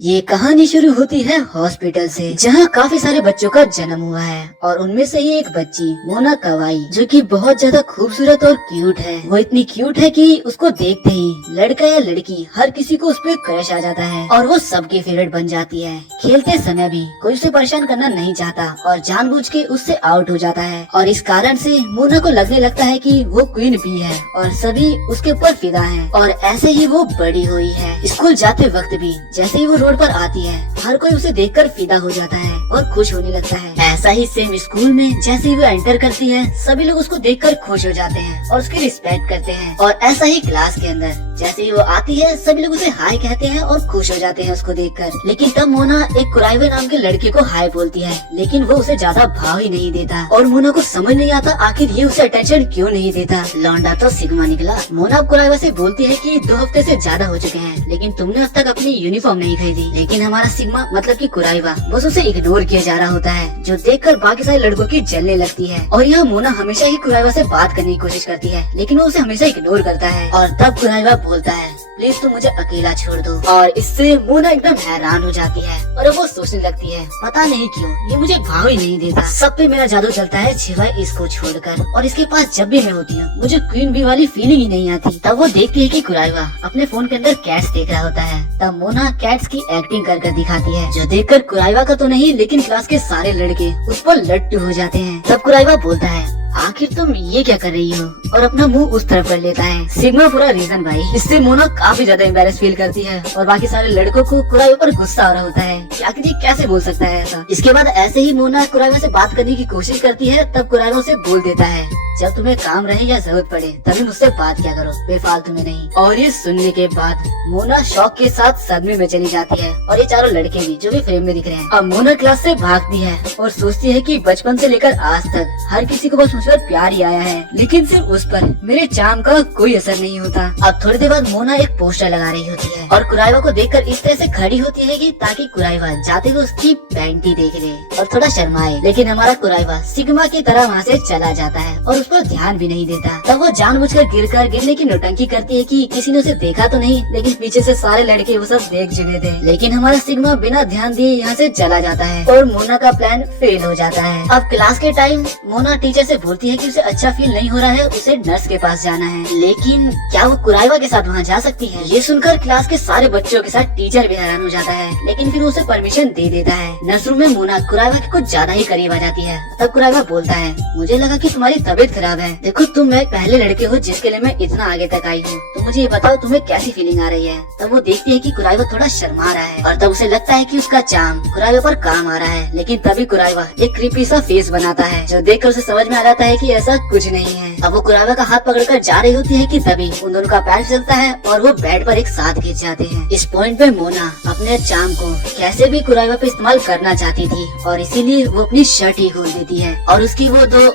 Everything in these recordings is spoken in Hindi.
ये कहानी शुरू होती है हॉस्पिटल से, जहाँ काफी सारे बच्चों का जन्म हुआ है और उनमें से ही एक बच्ची मोना कवाई, जो कि बहुत ज्यादा खूबसूरत और क्यूट है। वो इतनी क्यूट है कि उसको देखते ही लड़का या लड़की हर किसी को उस पर क्रश आ जाता है और वो सबकी फेवरेट बन जाती है। खेलते समय भी कोई उसे परेशान करना नहीं चाहता और जानबूझ के उससे आउट हो जाता है और इस कारण से मोना को लगने लगता है कि वो क्वीन भी है और सभी उसके ऊपर फिदा हैं। और ऐसे ही वो बड़ी हुई है। स्कूल जाते वक्त भी जैसे ही वो रोड पर आती है, हर कोई उसे देखकर फिदा हो जाता है और खुश होने लगता है। ऐसा ही सेम स्कूल में जैसे ही वो एंटर करती है, सभी लोग उसको देखकर खुश हो जाते हैं और उसकी रिस्पेक्ट करते हैं। और ऐसा ही क्लास के अंदर जैसे ही वो आती है, सभी लोग उसे हाय कहते हैं और खुश हो जाते हैं उसको देखकर। लेकिन तब मोना एक कुराइवा नाम के लड़के को हाय बोलती है, लेकिन वो उसे ज्यादा भाव ही नहीं देता और मोना को समझ नहीं आता आखिर ये उसे अटेंशन क्यों नहीं देता। लौंडा तो सिग्मा निकला। मोना कुराइवा से बोलती है कि 2 हफ्ते से ज्यादा हो चुके हैं, लेकिन तुमने अब तक अपनी यूनिफॉर्म नहीं खरीदी। लेकिन हमारा सिग्मा मतलब कि कुराइवा बस उसे इग्नोर किया जा रहा होता है, जो देखकर बाकी सारे लड़कों की जलने लगती है। और यह मोना हमेशा ही कुराइवा से बात करने की कोशिश करती है, लेकिन वो उसे हमेशा इग्नोर करता है। और तब कुराइवा बोलता है, प्लीज तुम मुझे अकेला छोड़ दो। और इससे मोना एकदम हैरान हो जाती है और वो सोचने लगती है, पता नहीं क्यों ये मुझे भाव ही नहीं देता, सब पे मेरा जादू चलता है सिवाय इसको छोड़कर। और इसके पास जब भी मैं होती हूँ मुझे क्वीन बी वाली फीलिंग ही नहीं आती। तब वो देखती है कि कुराइवा अपने फोन के अंदर कैट्स देख रहा होता है। तब मोना कैट्स की एक्टिंग कर दिखाती है, जो देखकर कुराइवा का तो नहीं लेकिन क्लास के सारे लड़के उस पर लट्टू हो जाते हैं। तब कुराइवा बोलता है, आखिर तुम ये क्या कर रही हो, और अपना मुंह उस तरफ कर लेता है। सिग्मा पूरा रीजन भाई। इससे मोना काफी ज्यादा एम्बैरेस फील करती है और बाकी सारे लड़कों को कुराइवा पर गुस्सा आ रहा होता है कि आखिर ये कैसे बोल सकता है ऐसा। इसके बाद ऐसे ही मोना कुराइवा से बात करने की कोशिश करती है। तब कुराइवा उसे बोल देता है, जब तुम्हें काम रहे या जरूरत पड़े तभी मुझसे बात किया करो, बेफालतू में नहीं। और ये सुनने के बाद मोना शौक के साथ सदमे में चली जाती है और ये चारों लड़के भी जो भी फ्रेम में दिख रहे हैं। अब मोना क्लास से भागती है और सोचती है कि बचपन से लेकर आज तक हर किसी को बस मुझ पर प्यार ही आया है, लेकिन सिर्फ उस पर मेरे चार्म का कोई असर नहीं होता। अब थोड़ी देर बाद मोना एक पोस्टर लगा रही होती है और कुराइवा को देखकर इस तरह से खड़ी होती है कि ताकि कुराइवा जाते हुए उसकी पैंटी देख ले और थोड़ा शर्माए। लेकिन हमारा कुराइवा सिग्मा की तरह वहाँ से चला जाता है और उस पर ध्यान भी नहीं देता। तब वो जानबूझकर गिरने की नौटंकी करती है कि किसी ने उसे देखा तो नहीं, लेकिन पीछे से सारे लड़के वो सब देख चुके थे। लेकिन हमारा सिग्मा बिना ध्यान दिए यहाँ से चला जाता है और मोना का प्लान फेल हो जाता है। अब क्लास के टाइम मोना टीचर से बोलती है कि उसे अच्छा फील नहीं हो रहा है, उसे नर्स के पास जाना है। लेकिन क्या वो कुराइवा के साथ वहाँ जा सकती है? ये सुनकर क्लास के सारे बच्चों के साथ टीचर भी हैरान हो जाता है, लेकिन फिर उसे परमिशन दे देता है। नर्स रूम में मोना कुराइवा के कुछ ज्यादा ही करीब आ जाती है। तब कुराइवा बोलता है, मुझे लगा कि तुम्हारी तबीयत खराब है। देखो तुम एक पहले लड़के हो जिसके लिए मैं इतना आगे तक आई हूँ, तो मुझे ये बताओ तुम्हें कैसी फीलिंग आ रही है। तब वो देखती है कि कुराइवा थोड़ा शर्मा रहा है और तब उसे लगता है कि उसका चार्म कुराइवा पर काम आ रहा है। लेकिन तभी कुराइवा एक क्रीपी सा फेस बनाता है, जो देखकर उसे समझ में आ जाता है कि ऐसा कुछ नहीं है। अब वो कुराइवा का हाथ पकड़कर जा रही होती है कि तभी उन दोनों का पैर फिसलता है और वो बेड पर एक साथ गिर जाते हैं। इस पॉइंट पे मोना अपने चार्म को कैसे भी कुराइवा पे इस्तेमाल करना चाहती थी और इसीलिए वो अपनी शर्ट ही खोल देती है और उसकी वो दो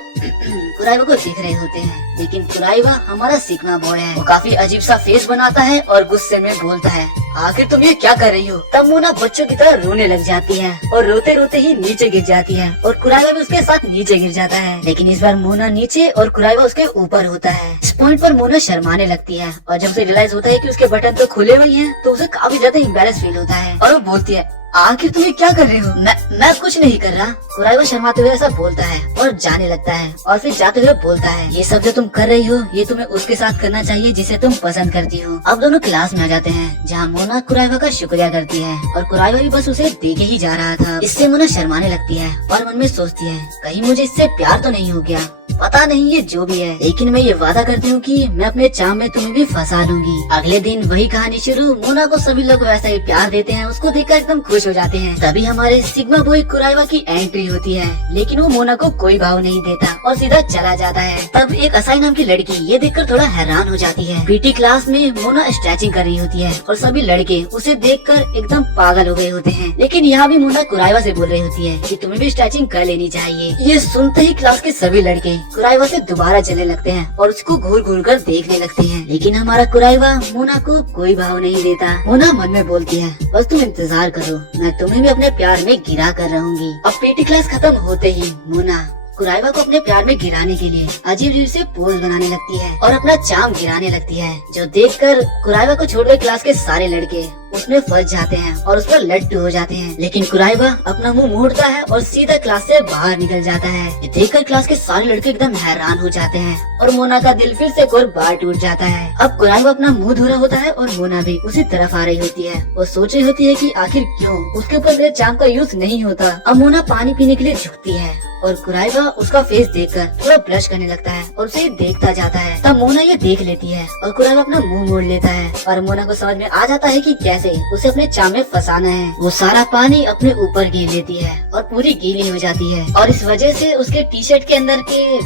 कुराइवा को दिख रहे होते हैं। लेकिन कुराइवा हमारा सिग्मा बॉय है। वो काफी अजीब सा फेस बनाता है और गुस्से में बोलता है, आखिर तुम ये क्या कर रही हो। तब मोना बच्चों की तरह रोने लग जाती है और रोते रोते ही नीचे गिर जाती है और कुराइवा भी उसके साथ नीचे गिर जाता है। लेकिन इस बार मोना नीचे और कुराइवा उसके ऊपर होता है। इस पॉइंट पर मोना शर्माने लगती है और जब उसे रियलाइज होता है कि उसके बटन तो खुले हुए हैं, तो उसे काफी ज्यादा एम्बैरेस फील होता है और वो बोलती है, आखिर तुम ये क्या कर रहे हो। मैं कुछ नहीं कर रहा। कुराइवा शर्माते हुए ऐसा बोलता है और जाने लगता है और फिर जाते हुए बोलता है, ये सब जो तुम कर रही हो ये तुम्हें उसके साथ करना चाहिए जिसे तुम पसंद करती हो। अब दोनों क्लास में आ जाते हैं, जहाँ मोना कुराइवा का शुक्रिया करती है और कुराइवा भी बस उसे देखे ही जा रहा था। इससे मोना शर्माने लगती है और मन में सोचती है, कहीं मुझे इससे प्यार तो नहीं हो गया। पता नहीं ये जो भी है, लेकिन मैं ये वादा करती हूँ कि मैं अपने चाम में तुम्हें भी फंसा लूंगी। अगले दिन वही कहानी शुरू। मोना को सभी लोग वैसा ही प्यार देते हैं, उसको देखकर एकदम खुश हो जाते हैं। तभी हमारे सिग्मा बॉय कुराइवा की एंट्री होती है, लेकिन वो मोना को कोई भाव नहीं देता और सीधा चला जाता है। तब एक असाई नाम की लड़की ये देखकर थोड़ा हैरान हो जाती है। पीटी क्लास में मोना स्ट्रेचिंग कर रही होती है और सभी लड़के उसे देखकर एकदम पागल हो गए होते हैं। लेकिन यहाँ भी मोना कुराइवा से बोल रही होती है कि तुम्हें भी स्ट्रेचिंग कर लेनी चाहिए। ये सुनते ही क्लास के सभी लड़के कुराइवा से दोबारा चलने लगते हैं और उसको घूर घूर कर देखने लगते हैं। लेकिन हमारा कुराइवा मोना को कोई भाव नहीं देता। मोना मन में बोलती है, बस तुम इंतजार करो, मैं तुम्हें भी अपने प्यार में गिरा कर रहूंगी। अब पीटी क्लास खत्म होते ही मोना कुराइवा को अपने प्यार में गिराने के लिए अजीब अजीब से पोज बनाने लगती है और अपना चाम गिराने लगती है, जो देखकर कुराइवा को छोड़कर क्लास के सारे लड़के उसमें फंस जाते हैं और उस पर लट्टू हो जाते हैं। लेकिन कुराइबा अपना मुंह मोड़ता है और सीधा क्लास से बाहर निकल जाता है। ये देखकर क्लास के सारे लड़के एकदम हैरान हो जाते हैं और मोना का दिल फिर से एक और बार टूट जाता है। अब कुराइबा अपना मुंह धो रहा होता है और मोना भी उसी तरफ आ रही होती है। वो सोच रही होती है कि आखिर क्यों उसके ऊपर मेरे चाम का यूज नहीं होता। अब मोना पानी पीने के लिए झुकती है और कुराइबा उसका फेस देखकर थोड़ा ब्लश करने लगता है और उसे देखता जाता है। तब मोना ये देख लेती है और कुराइबा अपना मुंह मोड़ लेता है और मोना को समझ में आ जाता है कि कैसे उसे अपने चाम में फंसाना है। वो सारा पानी अपने ऊपर गिर लेती है और पूरी गीली हो जाती है और इस वजह से उसके टी शर्ट के अंदर के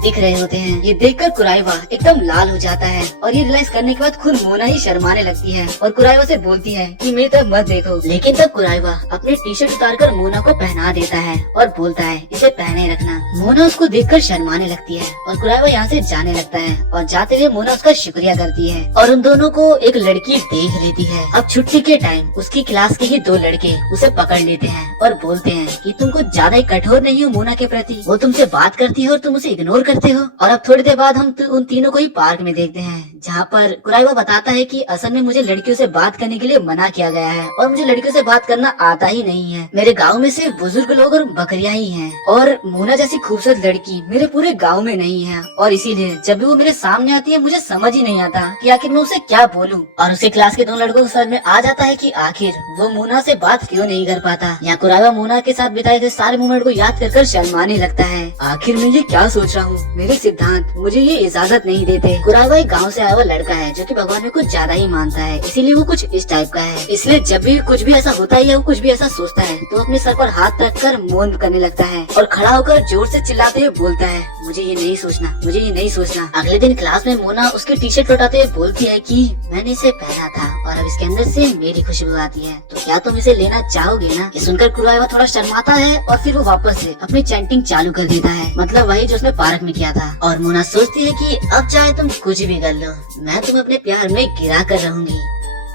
दिख रहे होते हैं। ये देखकर कुराइबा एकदम लाल हो जाता है और ये रियलाइज करने के बाद खुद मोना ही शर्माने लगती है और कुराइबा से बोलती है कि मेरी तरफ मत देखो। लेकिन तब कुराइबा अपने टी शर्ट उतारकर मोना को पहना देता है और बोलता है इसे पहने रखना। मोना उसको देखकर शर्माने लगती है और कुराइबा यहाँ से जाने लगता है और जाते हुए मोना उसका शुक्रिया करती है और उन दोनों को एक लड़की देख लेती है। अब छुट्टी के टाइम उसकी क्लास के ही दो लड़के उसे पकड़ लेते हैं और बोलते हैं कि तुम कुछ ज्यादा ही कठोर नहीं हो मोना के प्रति। वो तुमसे बात करती है और तुम उसे इग्नोर करते हो। और अब थोड़ी देर बाद हम उन तीनों को ही पार्क में देखते हैं जहाँ पर कुराइबा बताता है कि असल में मुझे लड़कियों से बात करने के लिए मना किया गया है और मुझे लड़कियों से बात करना आता ही नहीं है। मेरे गाँव में सिर्फ बुजुर्ग लोग और बकरियां ही हैं और मोना जैसी खूबसूरत लड़की मेरे पूरे गांव में नहीं है और इसीलिए जब भी वो मेरे सामने आती है मुझे समझ ही नहीं आता कि आखिर मैं उसे क्या बोलूं। और उसे क्लास के दो लड़कों को समझ में आ जाता है कि आखिर वो मोना से बात क्यों नहीं कर पाता। यहाँ कुराइबा मोना के साथ बिताए गए सारे मोमेंट को याद कर शर्माने लगता है। आखिर मैं ये क्या सोच रहा हूँ, मेरे सिद्धांत मुझे ये इजाजत नहीं देते। कुराइबा एक गाँव से आया हुआ लड़का है जो की भगवान में कुछ ज्यादा ही मानता है, इसीलिए वो कुछ इस टाइप का है। इसलिए जब भी कुछ भी ऐसा होता है या वो कुछ भी ऐसा सोचता है तो अपने सर पर हाथ रख कर मौन करने लगता है और खड़ा होकर जोर से चिल्लाते हुए बोलता है मुझे ये नहीं सोचना, मुझे ये नहीं सोचना। अगले दिन क्लास में मोना उसके टी शर्ट लौटाते हुए बोलती है कि मैंने इसे पहना था और अब इसके अंदर से मेरी खुशबू आती है, तो क्या तुम इसे लेना चाहोगे ना। ये सुनकर कुराइबा थोड़ा शर्माता है और फिर वो वापस से अपनी चैंटिंग चालू कर देता है, मतलब वही जो उसने पार्क में किया था। और मोना सोचती है कि अब चाहे तुम कुछ भी कर लो, मैं तुम्हें अपने प्यार में गिरा कर रहूंगी।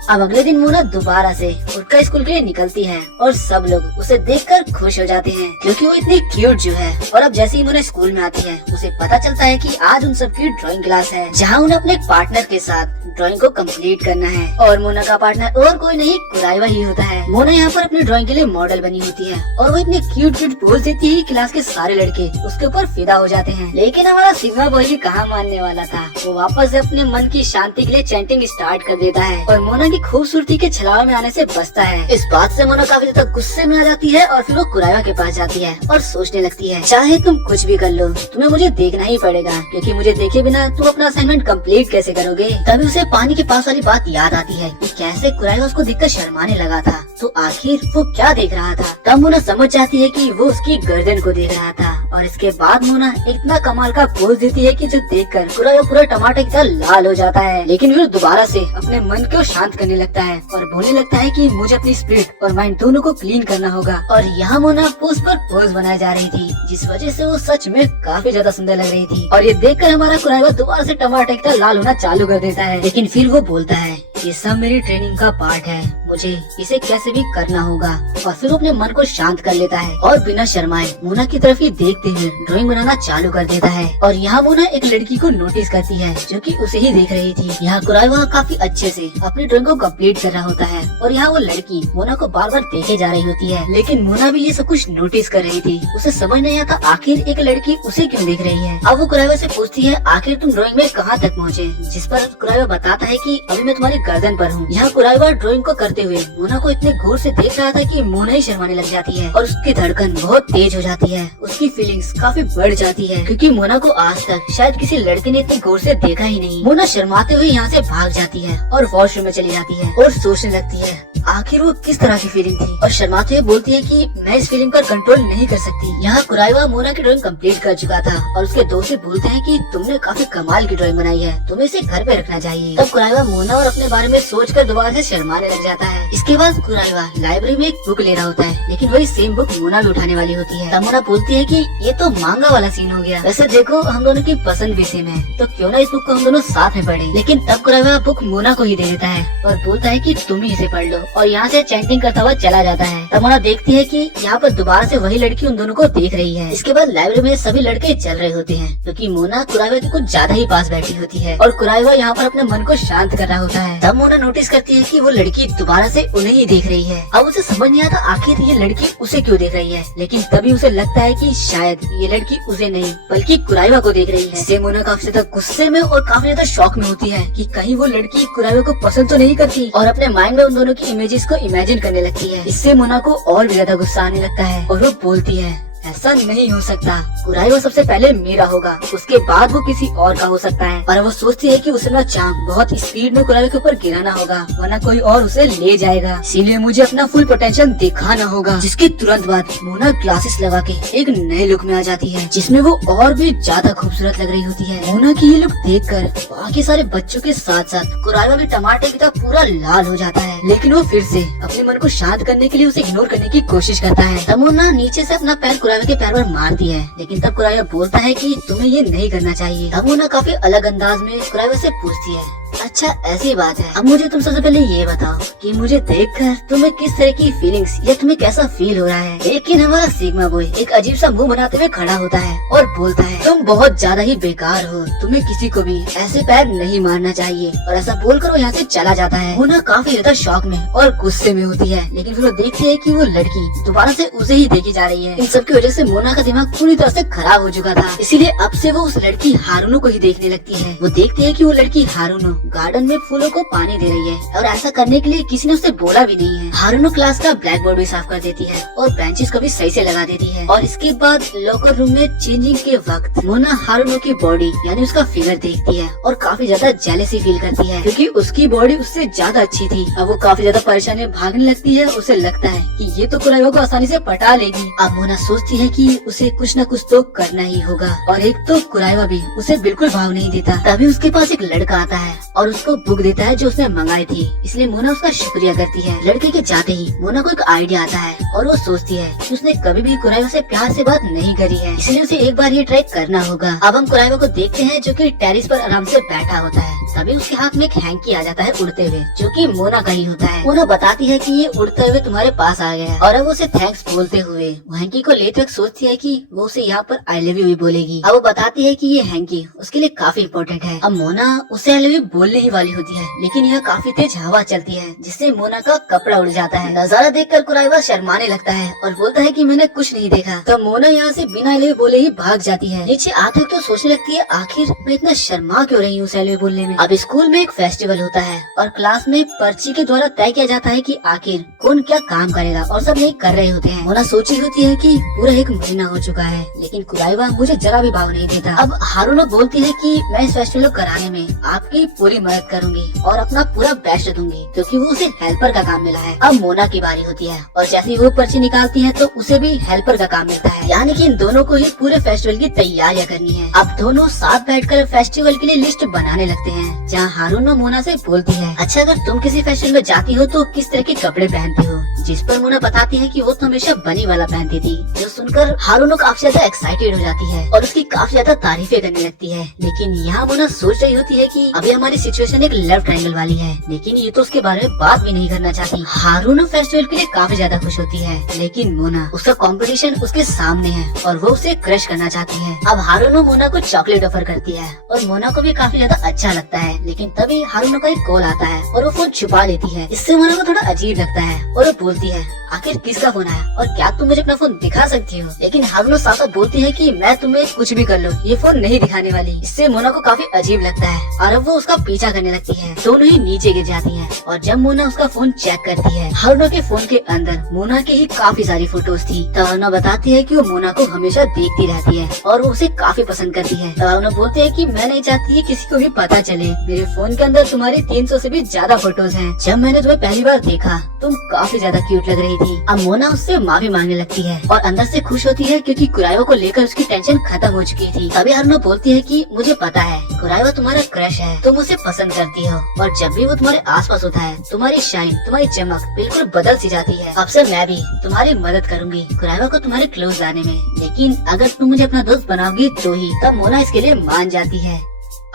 अब अगले दिन मोना दोबारा से उठकर स्कूल के लिए निकलती है और सब लोग उसे देखकर खुश हो जाते हैं क्योंकि वो इतनी क्यूट जो है। और अब जैसे ही मोना स्कूल में आती है उसे पता चलता है कि आज उन सबकी ड्राइंग क्लास है जहाँ उन्हें अपने पार्टनर के साथ ड्राइंग को कंप्लीट करना है। और मोना का पार्टनर और कोई नहीं कुराइबा ही होता है। मोना यहाँ पर अपनी ड्राइंग के लिए मॉडल बनी होती है और वो इतनी क्यूट क्यूट पोज देती है क्लास के सारे लड़के उसके ऊपर फिदा हो जाते हैं। लेकिन हमारा सिग्मा बॉय भी कहाँ मानने वाला था, वो वापस से अपने मन की शांति के लिए चैंटिंग स्टार्ट कर देता है और मोना की खूबसूरती के छलावा में आने से बचता है। इस बात से मोना काफी ज्यादा गुस्से में आ जाती है और फिर वो कुराइबा के पास जाती है और सोचने लगती है चाहे तुम कुछ भी कर लो तुम्हें मुझे देखना ही पड़ेगा क्योंकि मुझे देखे बिना तुम अपना असाइनमेंट कंप्लीट कैसे करोगे। तभी उसे पानी के पास वाली बात याद आती है कि कैसे कुराइबा उसको देखकर शर्माने लगा था, तो आखिर वो क्या देख रहा था। तब मोना समझ जाती है कि वो उसकी गर्दन को देख रहा था और इसके बाद मोना इतना कमाल का पोज देती है कि जो देखकर कुराइबा पूरा टमाटर की तरह लाल हो जाता है। लेकिन फिर दोबारा से अपने मन को शांत करने लगता है और बोलने लगता है कि मुझे अपनी स्पिरिट और माइंड दोनों को क्लीन करना होगा। और यहाँ मोना पोज पर पोज बनाई जा रही थी जिस वजह से वो सच में काफी ज्यादा सुंदर लग रही थी। और ये देखकर हमारा कुराइबा दोबारा से टमाटर की तरह लाल होना चालू कर देता है। लेकिन फिर वो बोलता है ये सब मेरी ट्रेनिंग का पार्ट है, मुझे इसे कैसे भी करना होगा। और फिर वो अपने मन को शांत कर लेता है और बिना शर्माए मोना की तरफ ही देखते हुए ड्राइंग बनाना चालू कर देता है। और यहाँ मोना एक लड़की को नोटिस करती है जो कि उसे ही देख रही थी। यहाँ कुराइबा काफी अच्छे से अपनी ड्राइंग को कंप्लीट कर रहा होता है और यहाँ वो लड़की मोना को बार बार देखे जा रही होती है। लेकिन मोना भी ये सब कुछ नोटिस कर रही थी, उसे समझ नहीं आता आखिर एक लड़की उसे क्यों देख रही है। अब वो कुराइबा से पूछती है आखिर तुम ड्राइंग में कहाँ तक पहुँचे, जिस पर कुराइबा बताता है कि अभी मैं तुम्हारी गर्दन पर हूँ। यहाँ कुराइबा ड्राइंग को करते हुए मोना को इतने गौर से देख रहा था कि मोना ही शर्माने लग जाती है और उसकी धड़कन बहुत तेज हो जाती है, उसकी फीलिंग्स काफी बढ़ जाती है क्योंकि मोना को आज तक शायद किसी लड़के ने इतनी गौर से देखा ही नहीं। मोना शर्माते हुए यहाँ से भाग जाती है और वॉशरूम में चली जाती है और सोचने लगती है आखिर वो किस तरह की फीलिंग थी और शर्माते हुए बोलती है कि मैं इस फीलिंग पर कंट्रोल नहीं कर सकती। यहाँ कुराइबा मोना की ड्राइंग कंप्लीट कर चुका था और उसके दोस्त से बोलते हैं कि तुमने काफी कमाल की ड्राइंग बनाई है, तुम्हें इसे घर पे रखना चाहिए। तब कुराइबा मोना और अपने बारे में सोचकर दोबारा से शर्माने लग जाता है। इसके बाद कुराइबा लाइब्रेरी में एक बुक ले रहा होता है, लेकिन वही सेम बुक मोना भी उठाने वाली होती है। तब मोना बोलती है कि ये तो मांगा वाला सीन हो गया। वैसे देखो हम दोनों की पसंद भी सेम है, तो क्यों ना इस बुक को हम दोनों साथ में पढ़ें। लेकिन तब कुराइवा बुक मोना को ही दे देता है और बोलता है कि तुम ही इसे पढ़ लो, और यहाँ से चैंटिंग करता हुआ चला जाता है। तब मोना देखती है कि यहाँ पर दोबारा से वही लड़की उन दोनों को देख रही है। इसके बाद लाइब्रेरी में सभी लड़के चल रहे होते हैं, क्योंकि मोना कुराइवा के कुछ ज्यादा ही पास बैठी होती है और कुराइवा यहाँ पर अपने मन को शांत कर रहा होता है। तब मोना नोटिस करती है कि वो लड़की दोबारा से उन्हें ही देख रही है। अब उसे समझ नहीं आता आखिर ये लड़की उसे क्यों देख रही है, लेकिन तभी उसे लगता है कि शायद ये लड़की उसे नहीं बल्कि कुराइवा को देख रही है। इससे मोना काफी ज्यादा गुस्से में और काफी ज्यादा शॉक में होती है कि कहीं वो लड़की कुराइवा को पसंद तो नहीं करती, और अपने माइंड में उन दोनों की इमेजेस को इमेजिन करने लगती है। इससे मोना को और भी ज्यादा गुस्सा आने लगता है और वो बोलती है ऐसा नहीं हो सकता, कुराइवा सबसे पहले मेरा होगा, उसके बाद वो किसी और का हो सकता है। और वो सोचती है कि उसे अपना चाम बहुत स्पीड में कुराइवा के ऊपर गिराना होगा, वरना कोई और उसे ले जाएगा। इसीलिए मुझे अपना फुल पोटेंशियल दिखाना होगा। जिसके तुरंत बाद मोना ग्लासेस लगा के एक नए लुक में आ जाती है, जिसमें वो और भी ज्यादा खूबसूरत लग रही होती है। मोना की ये लुक देखकर बाकी सारे बच्चों के साथ साथ कुराइवा भी टमाटर की तरह पूरा लाल हो जाता है, लेकिन वो फिर से अपने मन को शांत करने के लिए उसे इग्नोर करने की कोशिश करता है। तब मोना नीचे से अपना पैर कुराइवा के पैर पर मारती है, लेकिन तब कुराइवा बोलता है कि तुम्हें ये नहीं करना चाहिए। तब मोना काफी अलग अंदाज में कुराइवा से पूछती है अच्छा ऐसी बात है, अब मुझे तुम सबसे पहले ये बताओ कि मुझे देखकर तुम्हें किस तरह की फीलिंग्स या तुम्हें कैसा फील हो रहा है। लेकिन हमारा सिग्मा बॉय एक अजीब सा मुंह बनाते हुए खड़ा होता है और बोलता है तुम बहुत ज्यादा ही बेकार हो, तुम्हें किसी को भी ऐसे पैर नहीं मारना चाहिए, और ऐसा बोलकर वो यहाँ से चला जाता है। मोना काफी ज्यादा शॉक में और गुस्से में होती है, लेकिन फिर वो देखती है कि वो लड़की दोबारा से उसे ही देखी जा रही है। इन सब की वजह से मोना का दिमाग पूरी तरह से खराब हो चुका था, इसीलिए अब से वो उस लड़की हारूनो को ही देखने लगती है। वो देखती है कि वो लड़की हारूनो गार्डन में फूलों को पानी दे रही है, और ऐसा करने के लिए किसी ने उसे बोला भी नहीं है। हारूनो क्लास का ब्लैक बोर्ड भी साफ कर देती है और बेंचेस को भी सही से लगा देती है। और इसके बाद लॉकर रूम में चेंजिंग के वक्त मोना हारूनो की बॉडी यानी उसका फिगर देखती है और काफी ज्यादा जेलसी फील करती है, क्योंकि उसकी बॉडी उससे ज्यादा अच्छी थी। अब वो काफी ज्यादा परेशानी में भागने लगती है। उसे लगता है कि ये तो कुराइवा को आसानी से पटा लेगी। अब मोना सोचती है कि उसे कुछ न कुछ तो करना ही होगा, और एक तो कुराइवा भी उसे बिल्कुल भाव नहीं देता। तभी उसके पास एक लड़का आता है और उसको बुक देता है जो उसने मंगाई थी, इसलिए मोना उसका शुक्रिया करती है। लड़के के जाते ही मोना को एक आइडिया आता है और वो सोचती है कि उसने कभी भी कुराइवा से प्यार से बात नहीं करी है, इसलिए उसे एक बार ये ट्राई करना होगा। अब हम कुराइवा को देखते हैं जो कि टेरिस पर आराम से बैठा होता है। तभी उसके हाथ में एक हैंकी आ जाता है उड़ते हुए, जो कि मोना का ही होता है। मोना बताती है कि ये उड़ते हुए तुम्हारे पास आ गया, और अब उसे थैंक्स बोलते हुए वो हैंकी को लेते वक्त सोचती है कि वो उसे यहाँ पर आई लव यू भी बोलेगी। अब वो बताती है कि ये हैंकी उसके लिए काफी इम्पोर्टेंट है। अब मोना उसे आई लव यू बोलने ही वाली होती है, लेकिन यह काफी तेज हवा चलती है, जिससे मोना का कपड़ा उड़ जाता है। नजारा देखकर कुराइवा शर्माने लगता है और बोलता है कि मैंने कुछ नहीं देखा। तो मोना यहाँ से बिना आई लव यू बोले ही भाग जाती है। नीचे आते वक्त तो सोचने लगती है आखिर मैं इतना शर्मा क्यों रही हूँ आई लव यू बोलने में। अब स्कूल में एक फेस्टिवल होता है और क्लास में पर्ची के द्वारा तय किया जाता है कि आखिर कौन क्या काम करेगा, और सब नहीं कर रहे होते हैं। मोना सोची होती है कि पूरा एक महीना हो चुका है, लेकिन कुराइवा मुझे जरा भी भाव नहीं देता। अब हारूनो बोलती है कि मैं इस फेस्टिवल को कराने में आपकी पूरी मदद करूंगी और अपना पूरा बेस्ट दूंगी, क्योंकि वो उसे हेल्पर का काम मिला है। अब मोना की बारी होती है और जैसे ही वो पर्ची निकालती है तो उसे भी हेल्पर का काम मिलता है, यानी कि इन दोनों को ही पूरे फेस्टिवल की तैयारियां करनी है। अब दोनों साथ बैठकर फेस्टिवल के लिए लिस्ट बनाने लगते हैं, जहाँ हारूनो मोना से बोलती है अच्छा अगर तुम किसी फेस्टिवल में जाती हो तो किस तरह के कपड़े पहनती हो, जिस पर मोना बताती है कि वो तो हमेशा बनी वाला पहनती थी। जो सुनकर हारूनो काफी ज्यादा एक्साइटेड हो जाती है और उसकी काफी ज्यादा तारीफें करने लगती है। लेकिन यहाँ मोना सोच रही होती है कि अभी हमारी सिचुएशन एक लव ट्रायंगल वाली है, लेकिन ये तो उसके बारे में बात भी नहीं करना चाहती। हारूनो फेस्टिवल के लिए काफी ज्यादा खुश होती है, लेकिन मोना उसका कंपटीशन उसके सामने है और वो उसे क्रश करना चाहती है। अब हारूनो मोना को चॉकलेट ऑफर करती है और मोना को भी काफी ज्यादा अच्छा लगता है, लेकिन तभी हारूनो का एक कॉल आता है और वो फोन छुपा लेती है। इससे मोना को थोड़ा अजीब लगता है और वो बोलती है आखिर किसका फोन है और क्या तुम मुझे अपना फोन दिखा सकती हो। लेकिन हारूनो साफ साफ बोलती है कि मैं तुम्हें कुछ भी कर लो, ये फोन नहीं दिखाने वाली। इससे मोना को काफी अजीब लगता है और अब वो उसका पीछा करने लगती है। दोनों ही नीचे गिर जाती है और जब मोना उसका फोन चेक करती है, हारूनो के फोन के अंदर मोना की ही काफी सारी फोटोज थी। तो हारूनो बताती है कि वो मोना को हमेशा देखती रहती है और वो उसे काफी पसंद करती है। तो हारूनो बोलती है कि मैं नहीं चाहती है किसी को भी पता चले, मेरे फोन के अंदर तुम्हारी 300 से भी ज्यादा फोटोज हैं। जब मैंने तुम्हें पहली बार देखा तुम काफी ज्यादा क्यूट लग रही थी। अब मोना उससे माफी मांगने लगती है और अंदर से खुश होती है क्योंकि कुराइवा को लेकर उसकी टेंशन खत्म हो चुकी थी। तभी हारुनो बोलती है कि मुझे पता है कुराइवा तुम्हारा क्रश है, तुम उसे पसंद करती हो और जब भी वो तुम्हारे आसपास होता है तुम्हारी शाइन, तुम्हारी चमक बिल्कुल बदल सी जाती है। अब से मैं भी तुम्हारी मदद करूंगी कुराइवा को तुम्हारे क्लोज लाने में, लेकिन अगर तुम मुझे अपना दोस्त बनाओगी तो ही। तब मोना इसके लिए मान जाती है।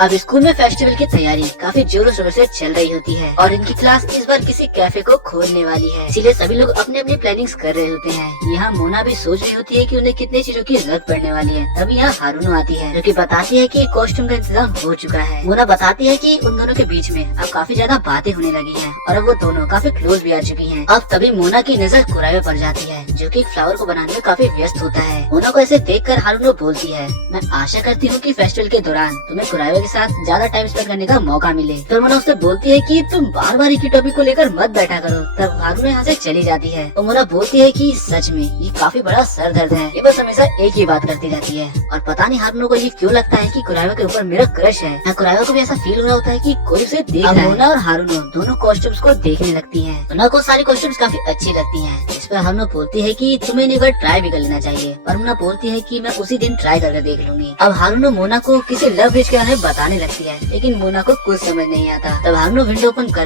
अब स्कूल में फेस्टिवल की तैयारी काफी जोरों शोरों से चल रही होती है और इनकी क्लास इस बार किसी कैफे को खोलने वाली है, इसीलिए सभी लोग अपनी अपनी प्लानिंग्स कर रहे होते हैं। यहाँ मोना भी सोच रही होती है कि उन्हें कितनी चीजों की जरूरत पड़ने वाली है। तभी यहाँ हारुनो आती है जो कि बताती है कि कॉस्ट्यूम का इंतजाम हो चुका है। मोना बताती है कि उन दोनों के बीच में अब काफी ज्यादा बातें होने लगी है और अब वो दोनों काफी क्लोज भी आ चुकी है। अब तभी मोना की नजर कुराइवा पर जाती है जो कि फ्लावर को बनाने में काफी व्यस्त होता है। मोना को ऐसे देखकर हारुनो बोलती है, मैं आशा करती हूँ कि फेस्टिवल के दौरान तुम्हें कुराइवा के साथ ज्यादा टाइम स्पेंड करने का मौका मिले। तो मोना उससे बोलती है कि तुम बार बार एक ही टॉपिक को लेकर मत बैठा करो। तब हारुनो यहाँ से चली जाती है। तो मोना बोलती है कि सच में ये काफी बड़ा सर दर्द है, ये बस हमेशा एक ही बात करती रहती है और पता नहीं हारुनो को ये क्यों लगता है कि कुराइवा के ऊपर मेरा क्रश है। कुराइवा को भी ऐसा फील हो रहा होता है कि कोई उसे देख रहा है। मोना और हारुनो दोनों कॉस्ट्यूम्स को देखने लगती है। मोना को सारी कॉस्ट्यूम्स काफी अच्छी लगती है। इस पर हारुनो बोलती है कि तुम्हें एक बार ट्राई भी कर लेना चाहिए, पर मोना बोलती है कि मैं उसी दिन ट्राई करके देख लूंगी। अब हारुनो मोना को किसी लव ब्रिज के बारे में बताने लगती है, लेकिन मोना को कुछ समझ नहीं आता। तब हारुनो विंडो ओपन कर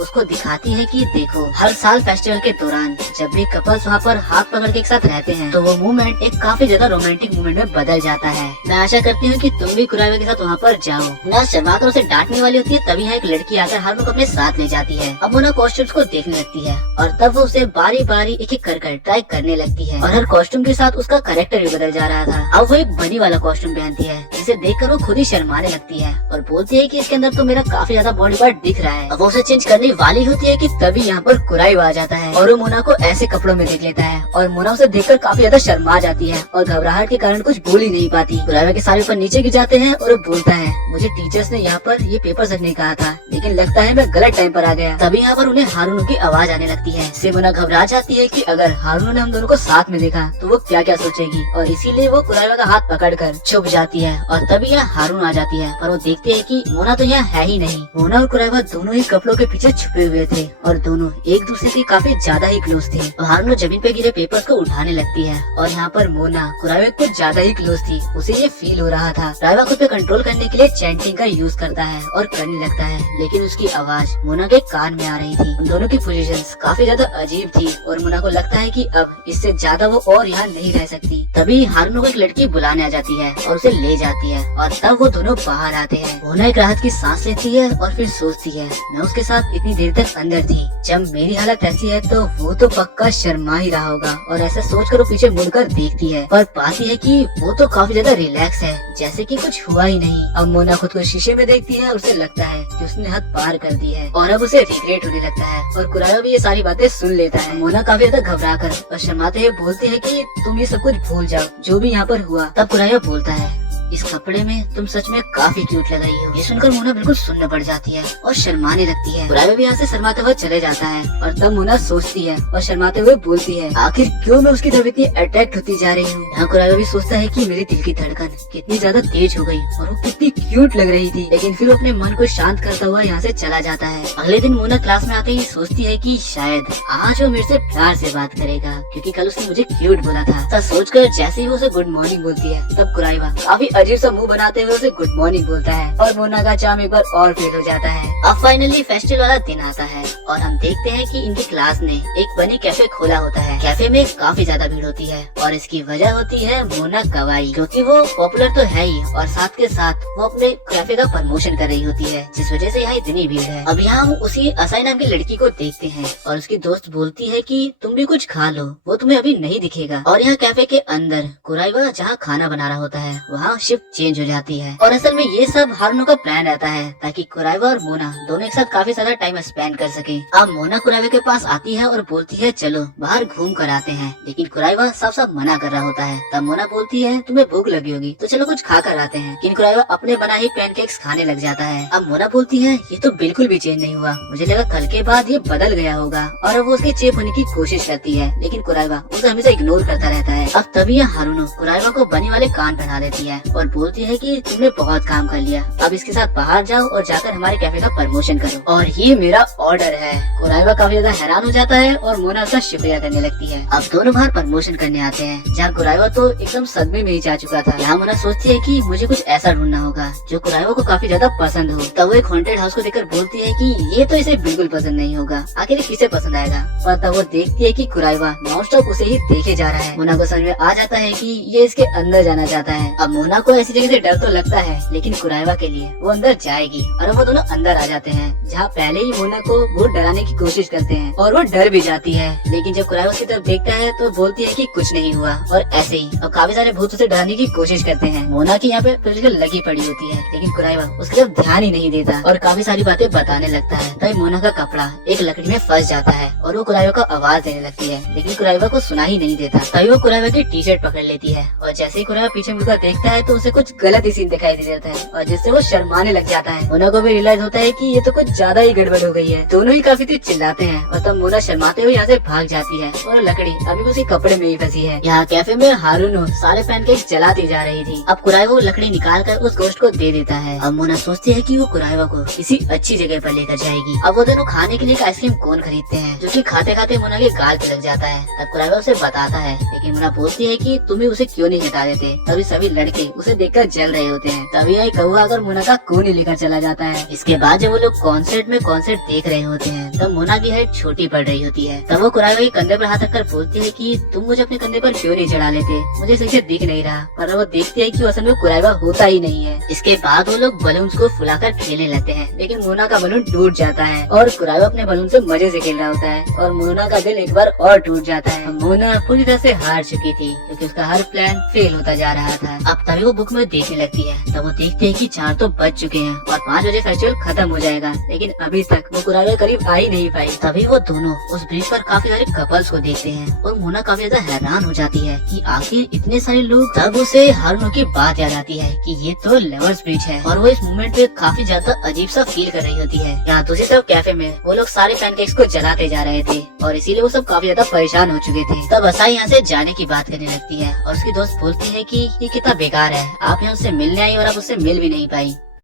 उसको दिखाती है कि देखो, हर साल फेस्टिवल के दौरान जब भी कपल्स वहाँ पर हाथ पकड़ के एक साथ रहते हैं तो वो मूवमेंट एक काफी ज्यादा रोमांटिक मूवमेंट में बदल जाता है। मैं आशा करती हूँ कि तुम भी कुराइवा के साथ वहाँ पर जाओ। मोना शर्माकर उसे डांटने वाली होती है, तभी यहाँ एक लड़की आकर हारुनो को अपने साथ ले जाती है। अब मोना कॉस्ट्यूम्स को देखने लगती है और तब वो उसे बारी बारी एक एक कर ट्राई करने लगती है और हर कॉस्ट्यूम के साथ उसका कैरेक्टर भी बदल जा रहा था। अब वो एक बनी वाला कॉस्ट्यूम पहनती है जिसे देखकर वो खुद ही शर्माने लगती है और बोलती है कि इसके अंदर तो मेरा काफी ज्यादा बॉडी पार्ट दिख रहा है। अब वो उसे चेंज करने वाली होती है कि तभी यहाँ पर कुराइवा आ जाता है और वो मोना को ऐसे कपड़ों में देख लेता है और मोना उसे देखकर काफी ज्यादा शर्मा जाती है और घबराहट के कारण कुछ बोल ही नहीं पाती। कुराइवा के सारे ऊपर नीचे गिर जाते हैं और वो बोलता है, मुझे टीचर्स ने यहाँ पर ये पेपर रखने कहा था, लेकिन लगता है मैं गलत टाइम पर आ गया। तभी यहाँ पर उन्हें हारुनो की आवाज आने लगती है। इससे मोना घबरा जाती है कि अगर हारुनो ने हम दोनों को साथ में देखा तो वो क्या क्या सोचेगी और इसीलिए वो कुराइवा का हाथ पकड़कर छुप जाती है और तभी यहाँ हारुनो आ जाती है। पर वो देखते है कि मोना तो यहाँ है ही नहीं। मोना और कुराइवा दोनों ही कपड़ों के पीछे छुपे हुए थे और दोनों एक दूसरे के काफी ज्यादा ही क्लोज थे। हारुनो जमीन पे गिरे पेपर्स को उठाने लगती है और यहाँ पर मोना कुराइवा को ज्यादा ही क्लोज थी, उसे ये फील हो रहा था। कुराइवा खुद पे कंट्रोल करने के लिए चैंटिंग का यूज करता है और करने लगता है, लेकिन उसकी आवाज मोना के कान में आ रही थी। उन दोनों की पोजीशंस काफी ज्यादा अजीब थी और मोना को लगता है कि अब इससे ज्यादा वो और यहाँ नहीं रह सकती। तभी हारुनो को एक लड़की बुलाने आ जाती है और उसे ले जाती है और तब वो दोनों बाहर आते हैं। मोना एक राहत की सांस लेती है और फिर सोचती है, मैं उसके साथ इतनी देर तक अंदर थी, जब मेरी हालत ऐसी है तो वो तो पक्का शर्मा ही रहा होगा। और ऐसा सोचकर वो पीछे मुड़कर देखती है और पाती है कि वो तो काफी ज्यादा रिलैक्स है, जैसे कि कुछ हुआ ही नहीं। अब मोना खुद को शीशे में देखती है और उसे लगता है कि उसने हद पार कर दी है और अब उसे रिग्रेट होने लगता है और कुराइवा भी ये सारी बातें सुन लेता है। मोना काफी ज्यादा घबरा कर और शर्माते हुए बोलते हैं कि तुम ये सब कुछ भूल जाओ जो भी यहाँ पर हुआ। तब कुराइवा बोलता है, इस कपड़े में तुम सच में काफी क्यूट लग रही हो। ये सुनकर मोना बिल्कुल सुन्न पड़ जाती है और शर्माने लगती है। कुराइवा भी यहाँ से शर्माते हुए चले जाता है और तब मोना सोचती है और शर्माते हुए बोलती है, आखिर क्यों मैं उसकी तरफ इतनी अट्रैक्ट होती जा रही हूँ। यहाँ कुराइवा भी सोचता है कि मेरे दिल की धड़कन कितनी ज्यादा तेज हो गई और वो कितनी क्यूट लग रही थी, लेकिन फिर वो अपने मन को शांत करता हुआ यहाँ से चला जाता है। अगले दिन मोना क्लास में आते ही सोचती है कि शायद आज वो मेरे से प्यार से बात करेगा, क्योंकि कल उसने मुझे क्यूट बोला था। ऐसा सोचकर जैसे ही वो उसे गुड मॉर्निंग बोलती है तब कुराइवा काफी अजीब सा मुंह बनाते हुए उसे गुड मॉर्निंग बोलता है और मोना का चार्म एक बार और फेल हो जाता है। अब फाइनली फेस्टिवल वाला दिन आता है और हम देखते हैं कि इनकी क्लास ने एक बनी कैफे खोला होता है। कैफे में काफी ज्यादा भीड़ होती है और इसकी वजह होती है मोना कवाई, क्योंकि वो पॉपुलर तो है ही और साथ के साथ वो अपने कैफे का प्रमोशन कर रही होती है, जिस वजह से यहाँ इतनी भीड़ है। अब यहाँ हम उसी असाई नाम की लड़की को देखते हैं और उसकी दोस्त बोलती है कि तुम भी कुछ खा लो, वो तुम्हें अभी नहीं दिखेगा। और यहाँ कैफे के अंदर कुराइवा जहाँ खाना बना रहा होता है वहाँ शिफ्ट चेंज हो जाती है और असल में ये सब हारुनो का प्लान रहता है ताकि कुराइवा और मोना दोनों एक साथ काफी सारा टाइम स्पेंड कर सके। अब मोना कुराइवा के पास आती है और बोलती है चलो बाहर घूम कर आते हैं, लेकिन कुराइवा साफ साफ मना कर रहा होता है। तब मोना बोलती है तुम्हें भूख लगी होगी तो चलो कुछ खा कर आते हैं, लेकिन कुराइवा अपने बना ही पैनकेक्स खाने लग जाता है। अब मोना बोलती है ये तो बिल्कुल भी चेंज नहीं हुआ, मुझे लगा कल के बाद ये बदल गया होगा। और अब वो उसके चेप होने की कोशिश करती है, लेकिन कुराइवा उसे हमेशा इग्नोर करता रहता है। अब तभी हारुनो कुराइवा को बनी वाले कान पहना देती है और बोलती है कि तुमने बहुत काम कर लिया, अब इसके साथ बाहर जाओ और जाकर हमारे कैफे का प्रमोशन करो और ये मेरा ऑर्डर है। कुराइवा काफी ज्यादा हैरान हो जाता है और मोना उसका शुक्रिया करने लगती है। अब दोनों बाहर प्रमोशन करने आते हैं, जहाँ कुराइवा तो एकदम सदमे में ही जा चुका था। यहाँ मोना सोचती है कि मुझे कुछ ऐसा ढूंढना होगा जो कुराइवा को काफी ज्यादा पसंद हो। तब वो एक हॉन्टेड हाउस को देखकर बोलती है कि ये तो इसे बिल्कुल पसंद नहीं होगा, आखिर किसे पसंद आएगा। पर तब वो देखती है कि कुराइवा नॉन स्टॉप उसे ही देखे जा रहा है। मोना को समझ में आ जाता है कि ये इसके अंदर जाना चाहता है। अब मोना को ऐसी जगह से डर तो लगता है, लेकिन कुराइवा के लिए वो अंदर जाएगी और वो दोनों अंदर आ जाते हैं, जहाँ पहले ही मोना को भूत डराने की कोशिश करते हैं और वो डर भी जाती है। लेकिन जब कुराइवा उसकी तरफ देखता है तो बोलती है कि कुछ नहीं हुआ और ऐसे ही अब काफी सारे भूत उसे डराने की कोशिश करते हैं। मोना की यहाँ पे फिजिकल लगी पड़ी होती है, लेकिन कुराइवा उसकी तरफ ध्यान ही नहीं देता और काफी सारी बातें बताने लगता है। तभी मोना का कपड़ा एक लकड़ी में फंस जाता है और वो कुराइवा को आवाज देने लगती है, लेकिन कुराइवा को सुना ही नहीं देता। तभी वो कुराइवा की टी शर्ट पकड़ लेती है और जैसे ही कुराइवा पीछे मुड़कर देखता है तो उसे कुछ गलत ही सीन दिखाई दे जाता है और जिससे वो शर्माने लग जाता है। मोना को भी रियलाइज होता है कि ये तो कुछ ज्यादा ही गड़बड़ हो गई है। दोनों ही काफी तेज चिल्लाते हैं और तब मोना शर्माते हुए यहाँ से भाग जाती है और लकड़ी अभी भी उसी कपड़े में ही फंसी है। यहाँ कैफे में हारूनो सारे पैनकेक्स जलाती जा रही थी। अब कुराइवा वो लकड़ी निकाल कर उस गोश्त को दे देता है। अब मोना सोचती है कि वो कुराइवा को किसी अच्छी जगह पर लेकर जाएगी। अब वो दोनों खाने के लिए एक आइसक्रीम कोन खरीदते हैं, जो कि खाते खाते मोना के गाल पे लग जाता है। तब कुराइवा उसे बताता है, लेकिन मोना बोलती है कि तुम्हें उसे क्यों नहीं हटा देते। तभी सभी लड़के उसे देखकर जल रहे होते हैं। तभी एक कौवा आकर मोना का कोन ही लेकर चला जाता है। इसके बाद जब वो लोग कॉन्सर्ट में कॉन्सर्ट देख रहे होते हैं, तब मोना की हाइट छोटी पड़ रही होती है। तब वो कुराइवा के कंधे पर हाथ रखकर बोलती है कि तुम मुझे अपने कंधे पर क्यों नहीं चढ़ा लेते, मुझे सही से दिख नहीं रहा। पर वो देखती है कि असल में कुराइवा होता ही नहीं है। इसके बाद वो लोग बलून्स को फुलाकर खेलने लगते हैं, लेकिन मोना का बलून टूट जाता है और कुराइवा अपने बलून से मजे से खेल रहा होता है और मोना का दिल एक बार और टूट जाता है। मोना पूरी तरह से हार चुकी थी क्योंकि उसका हर प्लान फेल होता जा रहा था। अब तभी वो बुक में देखने लगती है। तब वो देखते हैं कि 4 तो बज चुके हैं और 5 बजे फेस्टिवल खत्म हो जाएगा, लेकिन अभी तक वो कुराइवा करीब आ ही नहीं पाई। तभी वो दोनों उस ब्रिज पर काफी सारे कपल्स को देखते हैं और मोना काफी ज्यादा हैरान हो जाती है कि आखिर इतने सारे लोग। तब उसे हारूनो की बात याद आती है कि ये तो लवर्स ब्रिज है और वो इस मोमेंट पे काफी ज्यादा अजीब सा फील कर रही होती है। यहाँ दूसरी तरफ कैफे में वो लोग सारे पैनकेक्स को जलाते जा रहे थे और इसीलिए वो सब काफी ज्यादा परेशान हो चुके थे। तब असाई यहाँ से जाने की बात करने लगती है और उसकी दोस्त बोलती है कि ये कितना बेकार है, आप यहाँ उससे मिलने आई और आप उससे मिल भी नहीं पाई।